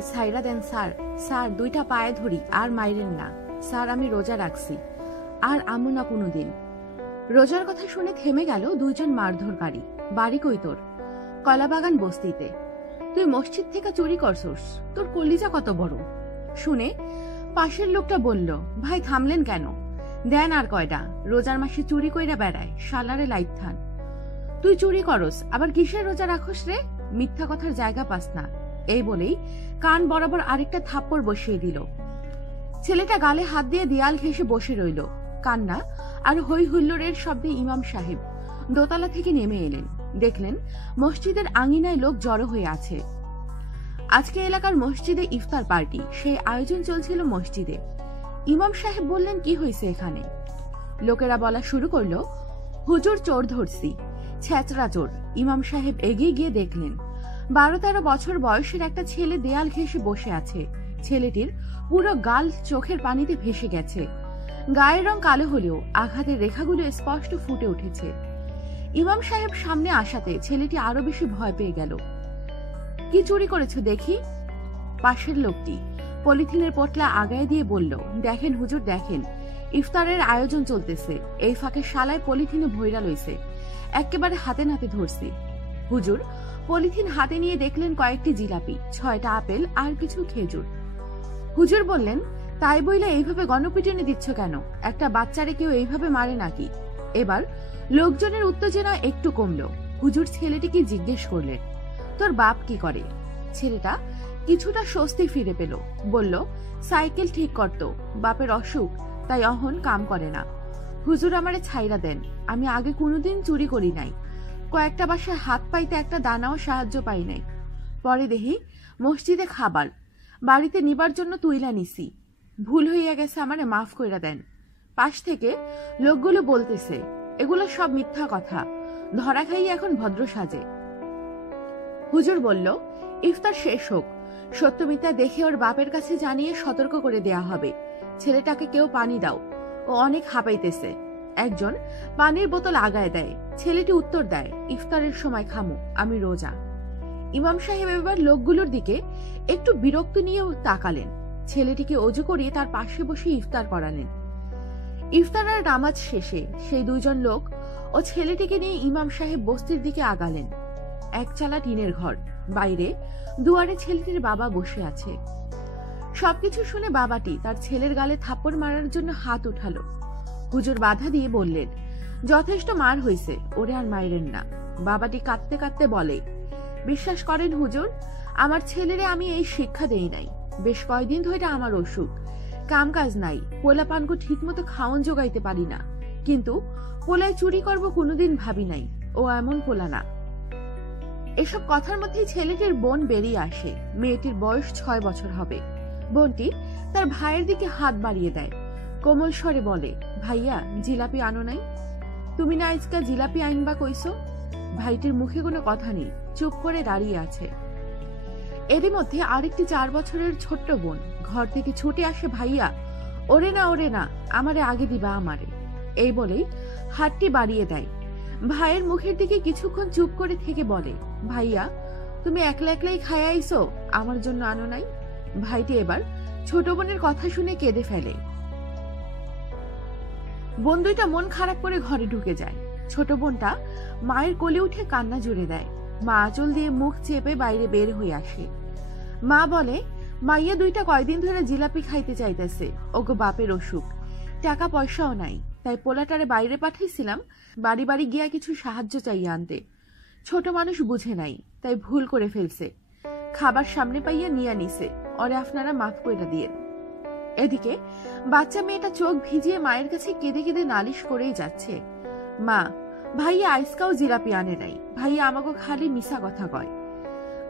সাইরা দেন, sir sir, দুইটা পায়ে ধরি, আর মাইরেন না। স্যার, আমি রোজা রাখছি। আর আমু না কোনোদিন রোজার কথা শুনে থেমে গেল দুইজন মারধরকারী বাড়ি কই তোর? কলাবাগান বস্তিতে। তুই মসজিদ থেকে চুরি করছস। তোর কলিজা কত বড়? শুনে পাশের লোকটা বলল, ভাই, থামলেন কেন? দেন আর কয়টা রোজার মাসে চুরি কইরা বেড়ায়, শালারে লাইট থান। তুই চুরি করস, আবার কিসের রোজা রাখস রে? মিথ্যা কথার জায়গা পাস না। এই বলেই কান বরাবর আরেকটা থাপ্পড় বসিয়ে দিল। ছেলেটা গালে হাত দিয়ে দেয়াল ঘেসে বসে রইল। কান্না আর হই হুল্লোড়ের শব্দে ইমাম সাহেব দোতলা থেকে নেমে এলেন। দেখলেন মসজিদের আঙিনায় লোক জড়ো হয়ে আছে। আজকে এলাকার মসজিদে ইফতার পার্টি, সেই আয়োজন চলছিল মসজিদে। ইমাম সাহেব বললেন, কি হয়েছে এখানে? লোকেরা বলা শুরু করল, হুজুর চোর ধরছি ছেচরা চোর। ইমাম সাহেব এগিয়ে গিয়ে দেখলেন বারো তেরো বছর বয়সের একটা ছেলে দেয়াল ঘেঁষে বসে আছে। ছেলেটির পুরো গাল চোখের পানিতে ভেসে গেছে। গায়ের রং কালো হলেও আঘাতের রেখাগুলো স্পষ্ট ফুটে উঠেছে। ইমাম সাহেব সামনে আসাতে ছেলেটি আরও বেশি ভয় পেয়ে গেল। কি চুরি করেছ দেখি? পাশের লোকটি পলিথিনের পটলা আগায় দিয়ে বলল, দেখেন হুজুর, দেখেন। ইফতারের আয়োজন চলতেছে। এই ফাঁকে শালায় পলিথিনে ভৈরা লইছে। একেবারে হাতে নাতে ধরছি। হুজুর পলিথিন হাতে নিয়ে দেখলেন কয়েকটি জিলাপি, ছয়টা আপেল আর কিছু খেজুর। হুজুর বললেন, তাই বইলে এইভাবে গণপিটনে দিচ্ছ কেন? একটা বাচ্চারে কেউ এইভাবে মারে নাকি? এবার লোকজনের উত্তেজনা একটু কমলো। হুজুর ছেলেটিকে জিজ্ঞেস করলেন, তোর বাপ কি করে? ছেলেটা কিছুটা স্বস্তি ফিরে পেল। বলল, সাইকেল ঠিক করতো বাপের অসুখ, তাই অহন কাম করে না। হুজুর আমারে ছাইরা দেন, আমি আগে কোনোদিন চুরি করি নাই। কয়েকটা বাসায় হাত পাইতে একটা দানাও সাহায্য পাই নাই। পরে দেখি মসজিদে খাবার। বাড়িতে নিবার জন্য তুইলা নিছি। ভুল হইয়া গেছে আমারে মাফ কইরা দেন। পাশ থেকে লোকগুলো বলতেছে, এগুলো সব মিথ্যা কথা। ধরা খাই এখন ভদ্র সাজে। হুজুর বলল, ইফতার শেষ হোক। সত্যমিতা দেখে ওর বাপের কাছে জানিয়ে সতর্ক করে দেয়া হবে। ছেলেটাকে কেউ পানি দাও। ও অনেক হাঁপাইতেছে। একজন পানির বোতল আগায় দেয়, ছেলেটি উত্তর দেয়, ইফতারের সময় খামো, আমি রোজা। ইমাম সাহেব এবার লোকগুলোর দিকে একটু বিরক্ত নিয়েও তাকালেন। ছেলেটিকে অজু করিয়ে তার পাশে বসে ইফতার করালেন। ইফতার আর নামাজ শেষে সেই দুইজন লোক ও ছেলেটিকে নিয়ে ইমাম সাহেব বস্তির দিকে আগালেন। একচালা টিনের ঘর, বাইরে দুয়ারে ছেলেটির বাবা বসে আছে। সবকিছু শুনে বাবাটি তার ছেলের গালে থাপ্পড় মারার জন্য হাত উঠালো। হুজুর বাধা দিয়ে বললেন, যথেষ্ট মার হইছে, ওরে আর মাইরেন না। বাবাটি কাঁদতে কাঁদতে বলে, বিশ্বাস করেন হুজুর, আমার ছেলেরে আমি এই শিক্ষা দেই নাই। বেশ কয়দিন ধরে আমার অসুখ। কাম কাজ নাই, পোলা পানকু ঠিক মতো খাওয়ন জোগাইতে পারি না। কিন্তু পোলায় চুরি করব কোনোদিন ভাবি নাই, ও এমন পোলা না। এসব কথার মধ্যেই ছেলেটির বোন বেরিয়ে আসে। মেয়েটির বয়স ছয় বছর হবে। বোনটি তার ভাইয়ের দিকে হাত বাড়িয়ে দেয়। কোমল স্বরে বলে, ভাইয়া, জিলাপি আনো নাই? তুমি না আজকা জিলাপি আইনবা কইছো? ভাইটির মুখে কোনো কথা নেই, চুপ করে দাঁড়িয়ে আছে। এরই মধ্যে আরেকটি চার বছরের ছোট্ট বোন ঘর থেকে ছুটে আসে, ভাইয়া, ওরে না ওরে না, আমারে আগে দিবা আমারে। এই বলেই হাতটি বাড়িয়ে দেয়। ভাইয়ের মুখের দিকে কিছুক্ষণ চুপ করে থেকে বলে, ভাইয়া, তুমি একলা একলাই খায় আইসো আমার জন্য আনো নাই? ভাইটি এবার ছোট বোনের কথা শুনে কেঁদে ফেলে। বোন দুইটা মন খারাপ করে ঘরে ঢুকে যায়। ছোট বোনটা মায়ের কোলে উঠে কান্না জুড়ে দেয়। মা আঁচল দিয়ে মুখ চেপে বাইরে বের হয়ে আসে। মা বলে, মাইয়া দুইটা কয়দিন ধরে জিলাপি খাইতে চাইতেছে। ওগো বাপের অসুখ। টাকা পয়সাও নাই। তাই পোলাটারে বাইরে পাঠাইছিলাম। বাড়ি বাড়ি গিয়া কিছু সাহায্য চাই আনতে। ছোট মানুষ বুঝে নাই, তাই ভুল করে ফেলছে। খাবার সামনে পাইয়া নিয়ে নিছে। অরে আপনারা মাফ কইরা দিয়েন। এদিকে, বাচ্চা মেয়েটা চোখ ভিজিয়ে মায়ের কাছে কেঁদে কেঁদে নালিশ করেই যাচ্ছে। মা, ভাইয়া আইসকাও জিলাপি আনে নাই। ভাইয়া আমাকে খালি মিশা কথা কয়।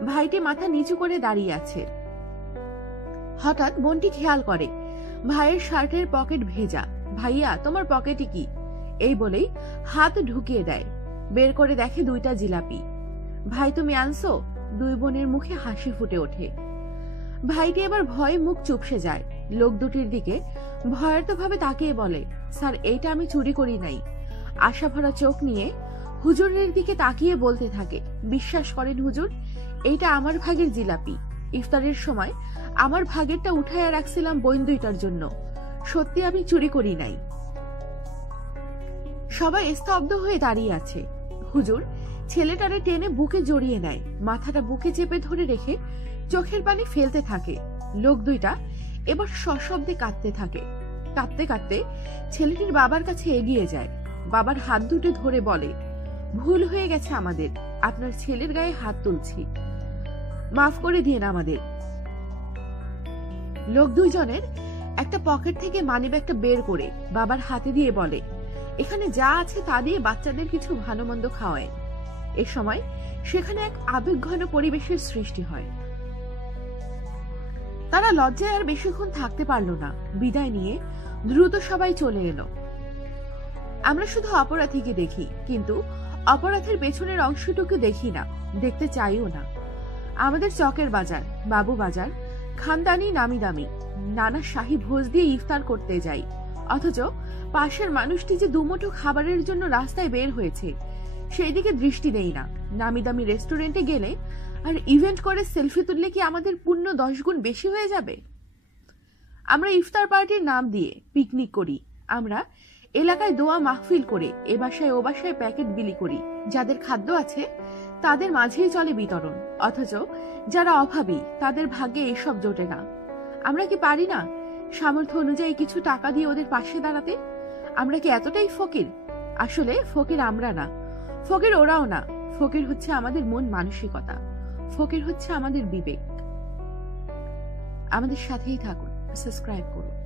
ভাইটি মাথা নিচু করে দাঁড়িয়ে আছে। হঠাৎ বোনটি খেয়াল করে, ভাইয়ের শার্টের পকেট ভেজা। ভাইয়া, তোমার পকেটে কি? এই বলেই হাত ঢুকিয়ে দেয়। বের করে দেখে দুইটা জিলাপি। ভাই, তুমি আনছো? দুই বোনের মুখে হাসি ফুটে ওঠে। ভাইটি এবার ভয়ে মুখ চুপসে যায়। লোক দুটির দিকে ভয়ার্তভাবে তাকিয়ে বলে, স্যার, এইটা আমি চুরি করি নাই। আশা ভরা চোখ নিয়ে হুজুরের দিকে তাকিয়ে বলতে থাকে, বিশ্বাস করেন হুজুর, এইটা আমার ভাগের জিলাপি। ইফতারের সময় আমার ভাগেরটা উঠাইয়া রাখছিলাম বইন দুইটার জন্য। সত্যি আমি চুরি করি নাই। সবাই স্তব্ধ হয়ে দাঁড়িয়ে আছে। হুজুর ছেলেটারে টেনে বুকে জড়িয়ে নেয়, মাথাটা বুকে চেপে ধরে রেখে চোখের পানি ফেলতে থাকে। লোক দুইটা এবার সশব্দে কাঁদতে থাকে। কাঁদতে কাঁদতে ছেলেটির বাবার কাছে এগিয়ে যায়। বাবার হাত দুটো ধরে বলে, ভুল হয়ে গেছে আমাদের। আপনার ছেলের গায়ে হাত তুলছি। মাফ করে দিন আমাদের। লোক দুইজনের একটা পকেট থেকে মানিব্যাগটা বের করে বাবার হাতে দিয়ে বলে, এখানে যা আছে তা দিয়ে বাচ্চাদের কিছু ভালো মন্দ খাওয়ায়। এ সময় সেখানে এক আবেগঘন পরিবেশের সৃষ্টি হয়। তারা লজ্জায় আর বেশিক্ষণ থাকতে পারল না। বিদায় নিয়ে দ্রুত সবাই চলে এলো। আমরা শুধু অপরাধীকে দেখি, কিন্তু অপরাধের পেছনের অংশটুকু দেখি না, দেখতে চাইও না। আমাদের চকের বাজার, বাবু বাজার, খানদানি নামি দামি নানা শাহী ভোজ দিয়ে ইফতার করতে যাই। অথচ পাশের মানুষটি যে দুমুঠো খাবারের জন্য রাস্তায় বের হয়েছে সেই দিকে দৃষ্টি দেই না। নামি দামি রেস্টুরেন্টে গেলে আর ইভেন্ট করে সেলফি তুললে কি আমাদের পুণ্য দশ গুণ বেশি হয়ে যাবে? আমরা ইফতার পার্টির নাম দিয়ে পিকনিক করি। আমরা এলাকায় দোয়া মাহফিল করে এ বাসায় ও বাসায় প্যাকেট বিলি করি। যাদের খাদ্য আছে, তাদের মাঝেই চলে বিতরণ। অথচ যারা অভাবী, তাদের ভাগ্যে এসব জোটে না। আমরা কি পারি না সামর্থ্য অনুযায়ী কিছু টাকা দিয়ে ওদের পাশে দাঁড়াতে? আমরা কি এতটাই ফকির? আসলে ফকির আমরা না। ফকির ওরাও না। ফকির হচ্ছে আমাদের মন মানসিকতা। ফকির হচ্ছে আমাদের বিবেক। আমাদের সাথেই থাকুন সাবস্ক্রাইব করুন।